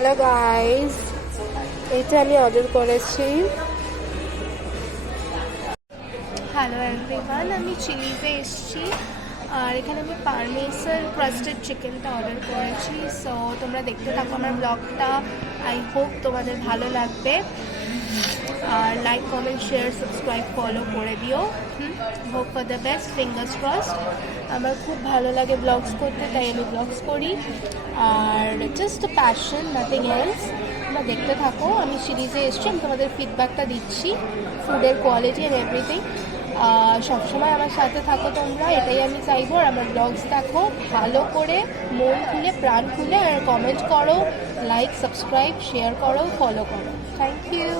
Hello guys, এটা আমি order করেছি। হ্যালো এভরিওয়ান, আমি চিলিতে এসেছি আর এখানে আমি পারমেসান ক্রাস্টেড চিকেনটা অর্ডার করেছি। সো তোমরা দেখতে থাকো আমার ব্লগটা। আই হোপ তোমাদের ভালো লাগবে। আর like, comment, share, subscribe, follow করে দিও। Hope for the best, fingers crossed. আমার খুব ভালো লাগে ব্লগস করতে, তাই আমি ব্লগস করি। আর just a passion, nothing else. তোমরা দেখতে থাকো, আমি সিরিজে এসেছি, আমি তোমাদের ফিডব্যাকটা দিচ্ছি, ফুডের কোয়ালিটি অ্যান্ড এভরিথিং। সবসময় আমার সাথে থাকো তোমরা, এটাই আমি চাইবো। আর আমার ব্লগস দেখো ভালো করে, মন খুলে, প্রাণ খুলে, আর কমেন্ট করো, লাইক, সাবস্ক্রাইব, শেয়ার করো, ফলো করো। Thank you.